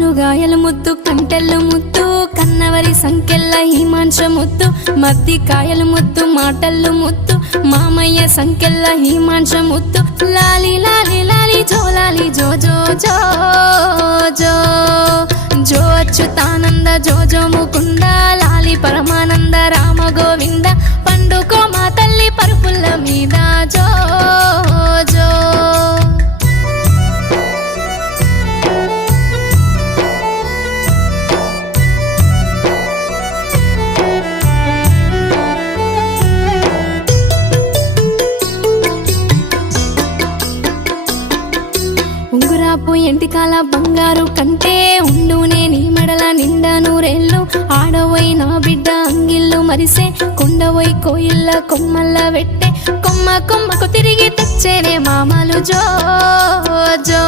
కానుగాయల ముద్దు కంటెల్లు ముద్దు కన్నవరి సంకెళ్ళ హిమాంశ ముద్దు మద్ది కాయల ముద్దు మాటల్లు ముద్దు మామయ్య సంకెళ్ళ హిమాంశ ముద్దు లాలి లాలి లాలి జోలాలి జో జో జో జో జో అచ్యుతానంద జో జో ముకుంద లాలి పరమానంద రామ గోవింద పండుకో మా తల్లి పరుపుల్ల మీద జో జో ఉంగురాపు ఎంటికాల బంగారు కంటే ఉండునే నీ మెడల నిండా నూరేళ్ళు ఆడవోయి నా బిడ్డ అంగిళ్ళు మరిసే కొండవోయి కోయిల్ల కొమ్మల్ల వెట్టే కొమ్మ కొమ్మకు తిరిగి తెచ్చేనే మామలు జో జో